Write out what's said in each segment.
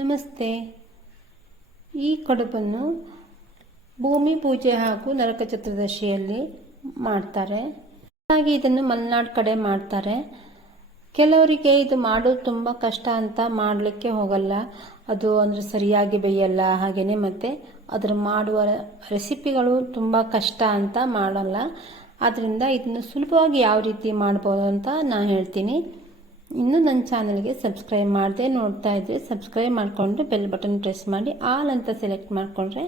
ನಮಸ್ತೆ. ಈ ಕಡುಬನ್ನು ಭೂಮಿ ಪೂಜೆ ಹಾಗೂ ನರಕ ಚತುರ್ದಶಿಯಲ್ಲಿ ಮಾಡ್ತಾರೆ. ಹಾಗಾಗಿ ಇದನ್ನು ಮಲೆನಾಡು ಕಡೆ ಮಾಡ್ತಾರೆ. ಕೆಲವರಿಗೆ ಇದು ಮಾಡೋದು ತುಂಬ ಕಷ್ಟ ಅಂತ ಮಾಡಲಿಕ್ಕೆ ಹೋಗಲ್ಲ. ಅದು ಅಂದರೆ ಸರಿಯಾಗಿ ಬೇಯಲ್ಲ. ಹಾಗೆಯೇ ಮತ್ತು ಅದರ ಮಾಡುವ ರೆಸಿಪಿಗಳು ತುಂಬ ಕಷ್ಟ ಅಂತ ಮಾಡಲ್ಲ. ಆದ್ದರಿಂದ ಇದನ್ನು ಸುಲಭವಾಗಿ ಯಾವ ರೀತಿ ಮಾಡ್ಬೋದು ಅಂತ ನಾನು ಹೇಳ್ತೀನಿ. ಇನ್ನು ನನ್ನ ಚಾನಲ್ಗೆ ಸಬ್ಸ್ಕ್ರೈಬ್ ಮಾಡದೆ ನೋಡ್ತಾ ಇದ್ದರೆ ಸಬ್ಸ್ಕ್ರೈಬ್ ಮಾಡಿಕೊಂಡು ಬೆಲ್ ಬಟನ್ ಪ್ರೆಸ್ ಮಾಡಿ ಆಲ್ ಅಂತ ಸೆಲೆಕ್ಟ್ ಮಾಡಿಕೊಂಡ್ರೆ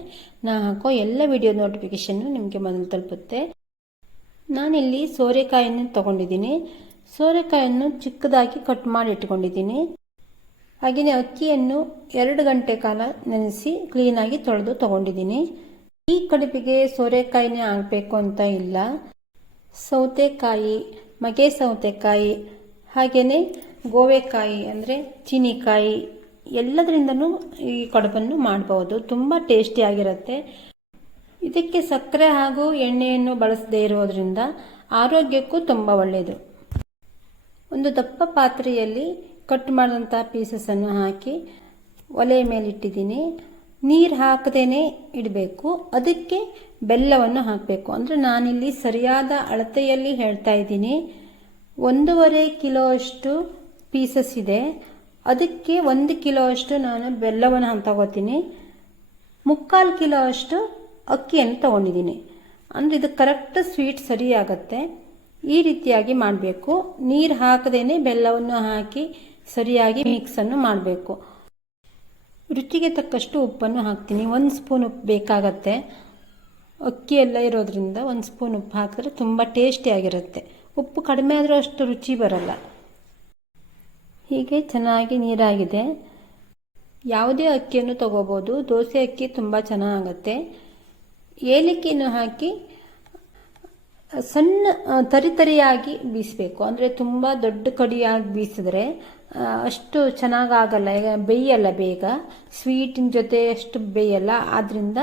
ನಾನು ಹಾಕೋ ಎಲ್ಲ ವಿಡಿಯೋ ನೋಟಿಫಿಕೇಷನ್ನು ನಿಮಗೆ ಮೊದಲು ತಲುಪುತ್ತೆ. ನಾನಿಲ್ಲಿ ಸೋರೆಕಾಯನ್ನು ತೊಗೊಂಡಿದ್ದೀನಿ. ಸೋರೆಕಾಯನ್ನು ಚಿಕ್ಕದಾಗಿ ಕಟ್ ಮಾಡಿ ಇಟ್ಕೊಂಡಿದ್ದೀನಿ. ಹಾಗೆಯೇ ಅಕ್ಕಿಯನ್ನು 2 ಗಂಟೆ ಕಾಲ ನೆನೆಸಿ ಕ್ಲೀನಾಗಿ ತೊಳೆದು ತೊಗೊಂಡಿದ್ದೀನಿ. ಈ ಕಡುಬಿಗೆ ಸೋರೆಕಾಯಿನೇ ಆಗಬೇಕು ಅಂತ ಇಲ್ಲ. ಸೌತೆಕಾಯಿ, ಮಗೆ ಸೌತೆಕಾಯಿ, ಹಾಗೆಯೇ ಗೋವೆಕಾಯಿ ಅಂದರೆ ಚೀನಿಕಾಯಿ ಎಲ್ಲದರಿಂದನೂ ಈ ಕಡುಬನ್ನು ಮಾಡಬಹುದು. ತುಂಬ ಟೇಸ್ಟಿಯಾಗಿರುತ್ತೆ. ಇದಕ್ಕೆ ಸಕ್ಕರೆ ಹಾಗೂ ಎಣ್ಣೆಯನ್ನು ಬಳಸದೇ ಇರೋದ್ರಿಂದ ಆರೋಗ್ಯಕ್ಕೂ ತುಂಬ ಒಳ್ಳೆಯದು. ಒಂದು ದಪ್ಪ ಪಾತ್ರೆಯಲ್ಲಿ ಕಟ್ ಮಾಡಿದಂಥ ಪೀಸಸನ್ನು ಹಾಕಿ ಒಲೆಯ ಮೇಲೆ ಇಟ್ಟಿದ್ದೀನಿ. ನೀರು ಹಾಕದೇನೆ ಇಡಬೇಕು. ಅದಕ್ಕೆ ಬೆಲ್ಲವನ್ನು ಹಾಕಬೇಕು. ಅಂದರೆ ನಾನಿಲ್ಲಿ ಸರಿಯಾದ ಅಳತೆಯಲ್ಲಿ ಹೇಳ್ತಾ ಇದ್ದೀನಿ. 1.5 ಕಿಲೋ ಅಷ್ಟು ಪೀಸಸ್ ಇದೆ. ಅದಕ್ಕೆ 1 ಕಿಲೋ ಅಷ್ಟು ನಾನು ಬೆಲ್ಲವನ್ನು ತಗೋತೀನಿ. 3/4 ಕಿಲೋ ಅಷ್ಟು ಅಕ್ಕಿಯನ್ನು ತಗೊಂಡಿದ್ದೀನಿ. ಅಂದರೆ ಇದು ಕರೆಕ್ಟ್ ಸ್ವೀಟ್ ಸರಿಯಾಗತ್ತೆ. ಈ ರೀತಿಯಾಗಿ ಮಾಡಬೇಕು. ನೀರು ಹಾಕದೇನೆ ಬೆಲ್ಲವನ್ನು ಹಾಕಿ ಸರಿಯಾಗಿ ಮಿಕ್ಸನ್ನು ಮಾಡಬೇಕು. ರುಚಿಗೆ ತಕ್ಕಷ್ಟು ಉಪ್ಪನ್ನು ಹಾಕ್ತೀನಿ. 1 ಸ್ಪೂನ್ ಉಪ್ಪು ಬೇಕಾಗತ್ತೆ. ಅಕ್ಕಿ ಎಲ್ಲ ಇರೋದ್ರಿಂದ 1 ಸ್ಪೂನ್ ಉಪ್ಪು ಹಾಕಿದ್ರೆ ತುಂಬ ಟೇಸ್ಟಿಯಾಗಿರುತ್ತೆ. ಉಪ್ಪು ಕಡಿಮೆ ಆದರೂ ಅಷ್ಟು ರುಚಿ ಬರಲ್ಲ. ಹೀಗೆ ಚೆನ್ನಾಗಿ ನೀರಾಗಿದೆ. ಯಾವುದೇ ಅಕ್ಕಿಯನ್ನು ತಗೋಬೋದು. ದೋಸೆ ಅಕ್ಕಿ ತುಂಬ ಚೆನ್ನಾಗುತ್ತೆ. ಏಲಕ್ಕಿಯನ್ನು ಹಾಕಿ ಸಣ್ಣ ತರಿಯಾಗಿ ಬೀಸಬೇಕು. ಅಂದರೆ ತುಂಬ ದೊಡ್ಡ ಕಡಿಯಾಗಿ ಬೀಸಿದ್ರೆ ಅಷ್ಟು ಚೆನ್ನಾಗಾಗಲ್ಲ, ಬೇಯಲ್ಲ ಬೇಗ. ಸ್ವೀಟಿನ ಜೊತೆ ಅಷ್ಟು ಬೇಯಲ್ಲ. ಆದ್ದರಿಂದ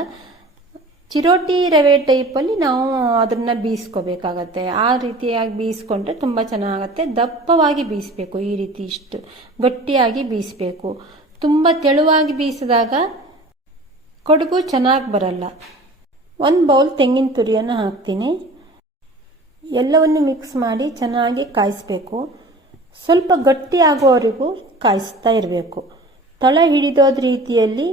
ಚಿರೋಟಿ ರವೆ ಟೈಪಲ್ಲಿ ನಾವು ಅದನ್ನು ಬೀಸ್ಕೋಬೇಕಾಗತ್ತೆ. ಆ ರೀತಿಯಾಗಿ ಬೀಸ್ಕೊಂಡ್ರೆ ತುಂಬ ಚೆನ್ನಾಗತ್ತೆ. ದಪ್ಪವಾಗಿ ಬೀಸಬೇಕು. ಈ ರೀತಿ ಇಷ್ಟು ಗಟ್ಟಿಯಾಗಿ ಬೀಸಬೇಕು. ತುಂಬ ತೆಳುವಾಗಿ ಬೀಸಿದಾಗ ಕಡುಬು ಚೆನ್ನಾಗಿ ಬರಲ್ಲ. 1 ಬೌಲ್ ತೆಂಗಿನ ತುರಿಯನ್ನು ಹಾಕ್ತೀನಿ. ಎಲ್ಲವನ್ನು ಮಿಕ್ಸ್ ಮಾಡಿ ಚೆನ್ನಾಗಿ ಕಾಯಿಸ್ಬೇಕು. ಸ್ವಲ್ಪ ಗಟ್ಟಿ ಆಗುವವರೆಗೂ ಕಾಯಿಸ್ತಾ ಇರಬೇಕು. ತಳ ಹಿಡಿದೋದ ರೀತಿಯಲ್ಲಿ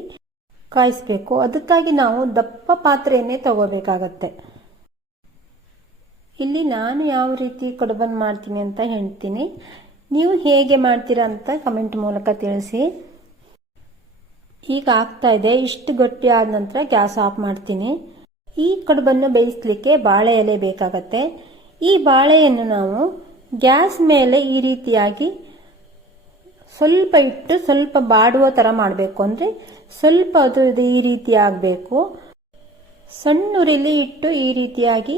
ಕಾಯಿಸ್ಬೇಕು. ಅದಕ್ಕಾಗಿ ನಾವು ದಪ್ಪ ಪಾತ್ರೆಯನ್ನೇ ತಗೋಬೇಕಾಗತ್ತೆ. ಇಲ್ಲಿ ನಾನು ಯಾವ ರೀತಿ ಕಡುಬನ್ನು ಮಾಡ್ತೀನಿ ಅಂತ ಹೇಳ್ತೀನಿ. ನೀವು ಹೇಗೆ ಮಾಡ್ತೀರಾ ಅಂತ ಕಮೆಂಟ್ ಮೂಲಕ ತಿಳಿಸಿ. ಈಗ ಆಗ್ತಾ ಇದೆ. ಇಷ್ಟು ಗಟ್ಟಿ ಆದ ನಂತರ ಗ್ಯಾಸ್ ಆಫ್ ಮಾಡ್ತೀನಿ. ಈ ಕಡುಬನ್ನು ಬೇಯಿಸ್ಲಿಕ್ಕೆ ಬಾಳೆ ಎಲೆ ಬೇಕಾಗತ್ತೆ. ಈ ಬಾಳೆಯನ್ನು ನಾವು ಗ್ಯಾಸ್ ಮೇಲೆ ಈ ರೀತಿಯಾಗಿ ಸ್ವಲ್ಪ ಇಟ್ಟು ಸ್ವಲ್ಪ ಬಾಡುವ ಥರ ಮಾಡಬೇಕು. ಅಂದರೆ ಸ್ವಲ್ಪ ಅದು ಈ ರೀತಿ ಆಗಬೇಕು. ಸಣ್ಣ ಉರಿಲಿ ಇಟ್ಟು ಈ ರೀತಿಯಾಗಿ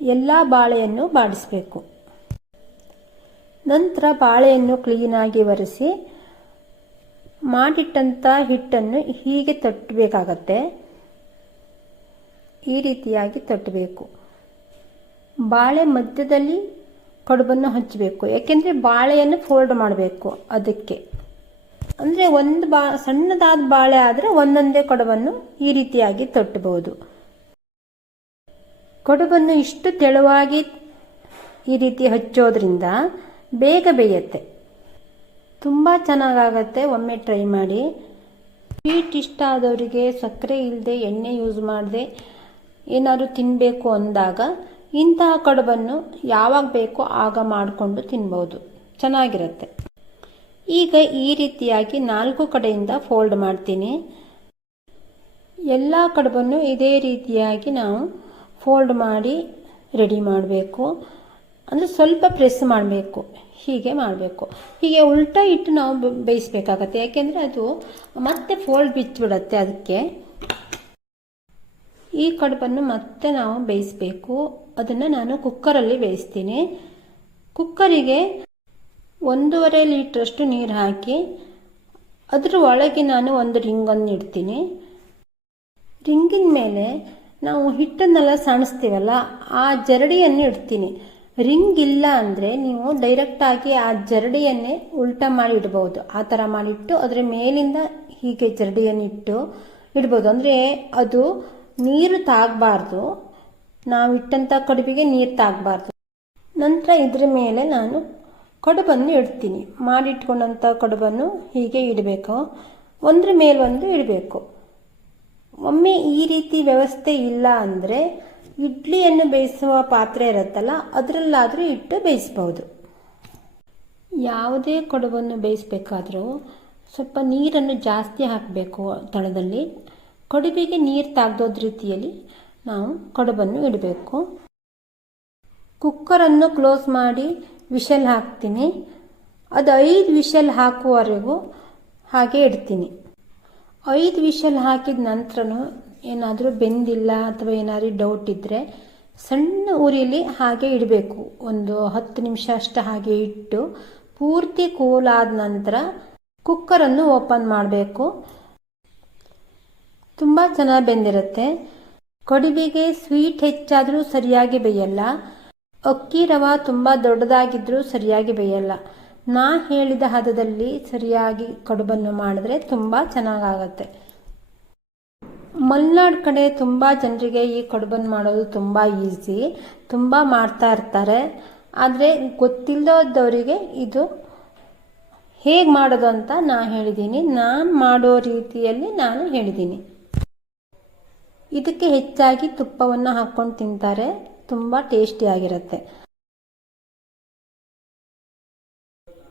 ಎಲ್ಲ ಬಾಳೆಯನ್ನು ಬಾಡಿಸಬೇಕು. ನಂತರ ಬಾಳೆಯನ್ನು ಕ್ಲೀನಾಗಿ ಒರೆಸಿ ಮಾಡಿಟ್ಟಂಥ ಹಿಟ್ಟನ್ನು ಹೀಗೆ ತಟ್ಟಬೇಕಾಗತ್ತೆ. ಈ ರೀತಿಯಾಗಿ ತಟ್ಟಬೇಕು. ಬಾಳೆ ಮಧ್ಯದಲ್ಲಿ ಕಡುಬನ್ನು ಹಚ್ಚಬೇಕು. ಯಾಕೆಂದರೆ ಬಾಳೆಯನ್ನು ಫೋಲ್ಡ್ ಮಾಡಬೇಕು. ಅದಕ್ಕೆ ಅಂದರೆ ಸಣ್ಣದಾದ ಬಾಳೆ ಆದರೆ ಒಂದೊಂದೇ ಕಡುಬನ್ನು ಈ ರೀತಿಯಾಗಿ ತಟ್ಟಬಹುದು. ಕಡುಬನ್ನು ಇಷ್ಟು ತೆಳುವಾಗಿ ಈ ರೀತಿ ಹಚ್ಚೋದ್ರಿಂದ ಬೇಗ ಬೇಯುತ್ತೆ. ತುಂಬ ಚೆನ್ನಾಗಾಗತ್ತೆ. ಒಮ್ಮೆ ಟ್ರೈ ಮಾಡಿ. ಸ್ವೀಟ್ ಇಷ್ಟ ಆದವರಿಗೆ ಸಕ್ಕರೆ ಇಲ್ಲದೆ ಎಣ್ಣೆ ಯೂಸ್ ಮಾಡದೆ ಏನಾದರೂ ತಿನ್ನಬೇಕು ಅಂದಾಗ ಇಂತಹ ಕಡುಬನ್ನು ಯಾವಾಗ ಬೇಕೋ ಆಗ ಮಾಡಿಕೊಂಡು ತಿನ್ಬೋದು. ಚೆನ್ನಾಗಿರುತ್ತೆ. ಈಗ ಈ ರೀತಿಯಾಗಿ 4 ಕಡೆಯಿಂದ ಫೋಲ್ಡ್ ಮಾಡ್ತೀನಿ. ಎಲ್ಲ ಕಡುಬನ್ನು ಇದೇ ರೀತಿಯಾಗಿ ನಾವು ಫೋಲ್ಡ್ ಮಾಡಿ ರೆಡಿ ಮಾಡಬೇಕು. ಅಂದರೆ ಸ್ವಲ್ಪ ಪ್ರೆಸ್ ಮಾಡಬೇಕು. ಹೀಗೆ ಮಾಡಬೇಕು. ಹೀಗೆ ಉಲ್ಟಾ ಇಟ್ಟು ನಾವು ಬೇಯಿಸಬೇಕಾಗತ್ತೆ. ಯಾಕೆಂದರೆ ಅದು ಮತ್ತೆ ಫೋಲ್ಡ್ ಬಿಚ್ಚಿಬಿಡತ್ತೆ. ಅದಕ್ಕೆ ಈ ಕಡುಬನ್ನು ಮತ್ತೆ ನಾವು ಬೇಯಿಸಬೇಕು. ಅದನ್ನು ನಾನು ಕುಕ್ಕರಲ್ಲಿ ಬೇಯಿಸ್ತೀನಿ. ಕುಕ್ಕರಿಗೆ 1.5 ಲೀಟ್ರಷ್ಟು ನೀರು ಹಾಕಿ ಅದರ ಒಳಗೆ ನಾನು ಒಂದು ರಿಂಗನ್ನು ಇಡ್ತೀನಿ. ರಿಂಗಿನ ಮೇಲೆ ನಾವು ಹಿಟ್ಟನ್ನೆಲ್ಲ ಸಾಣಿಸ್ತೀವಲ್ಲ ಆ ಜರಡಿಯನ್ನು ಇಡ್ತೀನಿ. ರಿಂಗ್ ಇಲ್ಲ ಅಂದರೆ ನೀವು ಡೈರೆಕ್ಟಾಗಿ ಆ ಜರಡಿಯನ್ನೇ ಉಲ್ಟಾ ಮಾಡಿ ಇಡ್ಬೋದು. ಆ ಥರ ಮಾಡಿಟ್ಟು ಅದರ ಮೇಲಿಂದ ಹೀಗೆ ಜರಡಿಯನ್ನಿಟ್ಟು ಇಡ್ಬೋದು. ಅಂದರೆ ಅದು ನೀರು ತಾಗಬಾರ್ದು, ನಾವು ಇಟ್ಟಂಥ ಕಡುಬಿಗೆ ನೀರು ತಾಗಬಾರ್ದು. ನಂತರ ಇದ್ರ ಮೇಲೆ ನಾನು ಕಡುಬನ್ನು ಇಡ್ತೀನಿ. ಮಾಡಿಟ್ಕೊಂಡಂಥ ಕಡುಬನ್ನು ಹೀಗೆ ಇಡಬೇಕು, ಒಂದ್ರ ಮೇಲೊಂದು ಇಡಬೇಕು. ಒಮ್ಮೆ ಈ ರೀತಿ ವ್ಯವಸ್ಥೆ ಇಲ್ಲ ಅಂದರೆ ಇಡ್ಲಿಯನ್ನು ಬೇಯಿಸುವ ಪಾತ್ರೆ ಇರುತ್ತಲ್ಲ, ಅದರಲ್ಲಾದರೂ ಇಟ್ಟು ಬೇಯಿಸ್ಬೋದು. ಯಾವುದೇ ಕಡುಬನ್ನು ಬೇಯಿಸಬೇಕಾದ್ರೂ ಸ್ವಲ್ಪ ನೀರನ್ನು ಜಾಸ್ತಿ ಹಾಕಬೇಕು ತಳದಲ್ಲಿ. ಕಡುಬಿಗೆ ನೀರು ತಾಗದೋದ ರೀತಿಯಲ್ಲಿ ನಾವು ಕಡುಬನ್ನು ಇಡಬೇಕು. ಕುಕ್ಕರನ್ನು ಕ್ಲೋಸ್ ಮಾಡಿ ವಿಷಲ್ ಹಾಕ್ತೀನಿ. ಅದು 5 ವಿಷಲ್ ಹಾಕುವವರೆಗೂ ಹಾಗೆ ಇಡ್ತೀನಿ. 5 ವಿಷಲ್ ಹಾಕಿದ ನಂತರನೂ ಏನಾದರೂ ಬೆಂದಿಲ್ಲ ಅಥವಾ ಏನಾದರೂ ಡೌಟ್ ಇದ್ದರೆ ಸಣ್ಣ ಉರಿಲಿ ಹಾಗೆ ಇಡಬೇಕು. ಒಂದು 10 ನಿಮಿಷ ಅಷ್ಟು ಹಾಗೆ ಇಟ್ಟು ಪೂರ್ತಿ ಕೂಲಾದ ನಂತರ ಕುಕ್ಕರನ್ನು ಓಪನ್ ಮಾಡಬೇಕು. ತುಂಬ ಚೆನ್ನಾಗಿ ಬೆಂದಿರುತ್ತೆ. ಕಡುಬಿಗೆ ಸ್ವೀಟ್ ಹೆಚ್ಚಾದರೂ ಸರಿಯಾಗಿ ಬೇಯಲ್ಲ, ಅಕ್ಕಿ ರವೆ ತುಂಬ ದೊಡ್ಡದಾಗಿದ್ದರೂ ಸರಿಯಾಗಿ ಬೇಯಲ್ಲ. ನಾ ಹೇಳಿದ ಹದದಲ್ಲಿ ಸರಿಯಾಗಿ ಕಡುಬನ್ನು ಮಾಡಿದ್ರೆ ತುಂಬ ಚೆನ್ನಾಗಾಗತ್ತೆ. ಮಲೆನಾಡು ಕಡೆ ತುಂಬ ಜನರಿಗೆ ಈ ಕಡುಬನ್ನು ಮಾಡೋದು ತುಂಬ ಈಸಿ, ತುಂಬ ಮಾಡ್ತಾ ಇರ್ತಾರೆ. ಆದರೆ ಗೊತ್ತಿಲ್ಲದವರಿಗೆ ಇದು ಹೇಗೆ ಮಾಡೋದು ಅಂತ ನಾನು ಹೇಳಿದ್ದೀನಿ. ನಾನು ಮಾಡೋ ರೀತಿಯಲ್ಲಿ ನಾನು ಹೇಳಿದ್ದೀನಿ. ಇದಕ್ಕೆ ಹೆಚ್ಚಾಗಿ ತುಪ್ಪವನ್ನು ಹಾಕ್ಕೊಂಡು ತಿಂತಾರೆ, ತುಂಬ ಟೇಸ್ಟಿಯಾಗಿರುತ್ತೆ.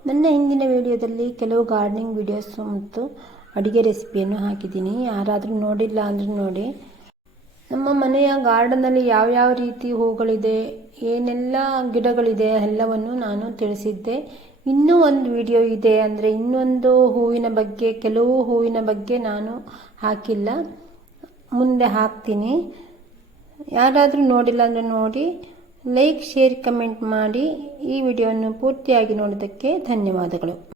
ನನ್ನ ಹಿಂದಿನ ವಿಡಿಯೋದಲ್ಲಿ ಕೆಲವು ಗಾರ್ಡನಿಂಗ್ ವಿಡಿಯೋಸ್ ಮತ್ತು ಅಡುಗೆ ರೆಸಿಪಿಯನ್ನು ಹಾಕಿದ್ದೀನಿ. ಯಾರಾದರೂ ನೋಡಿಲ್ಲ ಅಂದರೆ ನೋಡಿ. ನಮ್ಮ ಮನೆಯ ಗಾರ್ಡನಲ್ಲಿ ಯಾವ್ಯಾವ ರೀತಿ ಹೂಗಳಿದೆ, ಏನೆಲ್ಲ ಗಿಡಗಳಿದೆ ಎಲ್ಲವನ್ನು ನಾನು ತಿಳಿಸಿದ್ದೆ. ಇನ್ನೂ ಒಂದು ವಿಡಿಯೋ ಇದೆ, ಅಂದರೆ ಇನ್ನೊಂದು ಹೂವಿನ ಬಗ್ಗೆ, ಕೆಲವು ಹೂವಿನ ಬಗ್ಗೆ ನಾನು ಹಾಕಿಲ್ಲ, ಮುಂದೆ ಹಾಕ್ತೀನಿ. ಯಾರಾದರೂ ನೋಡಿಲ್ಲ ಅಂದರೆ ನೋಡಿ. ಲೈಕ್, ಶೇರ್, ಕಮೆಂಟ್ ಮಾಡಿ. ಈ ವಿಡಿಯೋವನ್ನು ಪೂರ್ತಿಯಾಗಿ ನೋಡಿದ್ದಕ್ಕೆ ಧನ್ಯವಾದಗಳು.